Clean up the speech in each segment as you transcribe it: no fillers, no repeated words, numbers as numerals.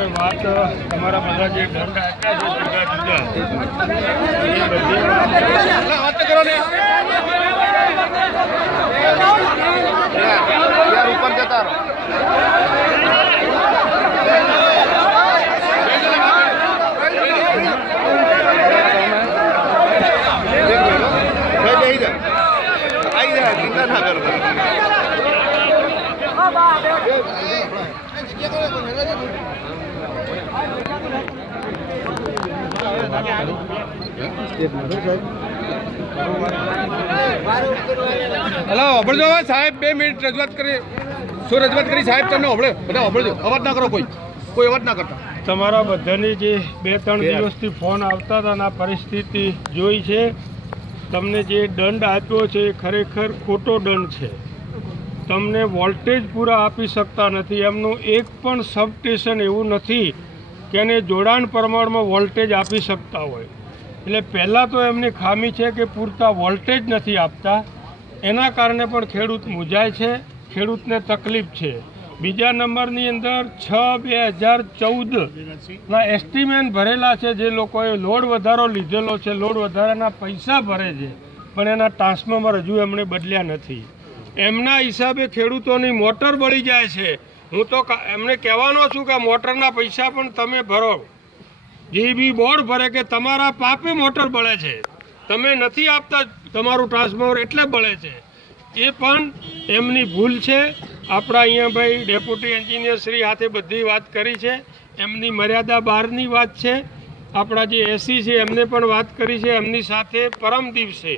આપણે વાત તમારા બધા જે દંડ આપ્યા છે જુદા જુદા એ બધી વાત કરો ને યાર ઉપર જતા રહો. હલો અભળજો સાહેબ 2 મિનિટ રજૂઆત કરી શું રજૂઆત કરી સાહેબ તમને અભળે બધા અભળજો અવાજ ના કરો કોઈ અવાજ ના કરતા તમારા બધાની જે 2-3 દિવસથી ફોન આવતા હતા અને આ પરિસ્થિતિ જોઈ છે. તમને જે દંડ આપ્યો છે એ ખરેખર ખોટો દંડ છે. તમને વોલ્ટેજ પૂરા આપી શકતા નથી. એમનું એક પણ સબ સ્ટેશન એવું નથી કે એને જોડાણ પ્રમાણમાં વોલ્ટેજ આપી શકતા હોય. એટલે પહેલાં તો એમની ખામી છે કે પૂરતા વોલ્ટેજ નથી આપતા. એના કારણે પણ ખેડૂત મૂંઝાય છે, ખેડૂતને તકલીફ છે. બીજા નંબરની અંદર 6/2014ના એસ્ટિમેટ ભરેલા છે. જે લોકોએ લોડ વધારો લીધેલો છે, લોડ વધારાના પૈસા ભરે છે, પણ એના ટ્રાન્સફોર્મર હજુ એમણે બદલ્યા નથી. એમના હિસાબે ખેડૂતોની મોટર બળી જાય છે. હું તો એમને કહેવાનો છું કે મોટરના પૈસા પણ તમે ભરો. જીબી બોર્ડ ભરે કે તમારા પાપે મોટર બળે છે, તમે નથી આપતા, તમારું ટ્રાન્સફોર્મર એટલે બળે છે. એ પણ એમની ભૂલ છે. આપણા અહીંયા ભાઈ ડેપ્યુટી એન્જિનિયર શ્રી હાથે બધી વાત કરી છે. એમની મર્યાદા બહારની વાત છે. આપણા જે એસી છે એમને પણ વાત કરી છે. એમની સાથે પરમ દિવસે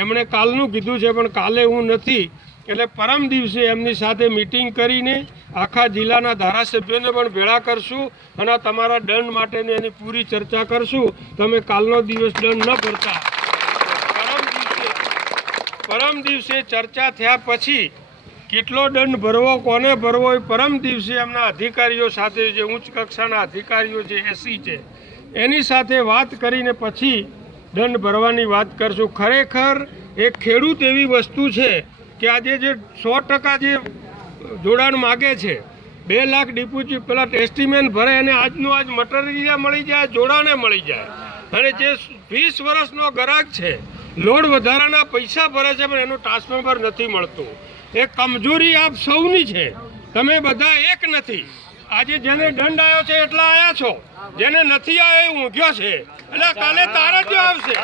એમણે કાલનું કીધું છે પણ કાલે હું નથી, એટલે પરમ દિવસે એમની સાથે મિટિંગ કરીને આખા જિલ્લાના ધારાસભ્યોને પણ ભેળા કરશું અને તમારા દંડ માટેની એની પૂરી ચર્ચા કરશું. તમે કાલનો દિવસ દંડ ન ભરતા, પરમ દિવસે ચર્ચા થયા પછી કેટલો દંડ ભરવો, કોને ભરવો, એ પરમ દિવસે એમના અધિકારીઓ સાથે, જે ઉચ્ચ કક્ષાના અધિકારીઓ છે, એસી છે, એની સાથે વાત કરીને પછી દંડ ભરવાની વાત કરશું. ખરેખર એક ખેડૂત એવી વસ્તુ છે કે આજે જે 100% જે જોડાણ માગે છે, 2 લાખ ડિપોઝિટ પેલા એસ્ટિમેટ ભરે અને આજનું આજ મટીરિયલ મળી જાય, જોડાણે મળી જાય. અને જે 20 વર્ષનો ગ્રાહક છે, લોડ વધારાના પૈસા ભરે છે પણ એનું ટ્રાન્સફોર્મર નથી મળતું. એ કમજોરી આપ સૌની છે. તમે બધા એક નથી. આજે જેને દંડ આવ્યો છે એટલા આવ્યા છો, જેને નથી આવ્યો એ ઊંઘ્યો છે. એટલે કાલે તારે જ આવશે.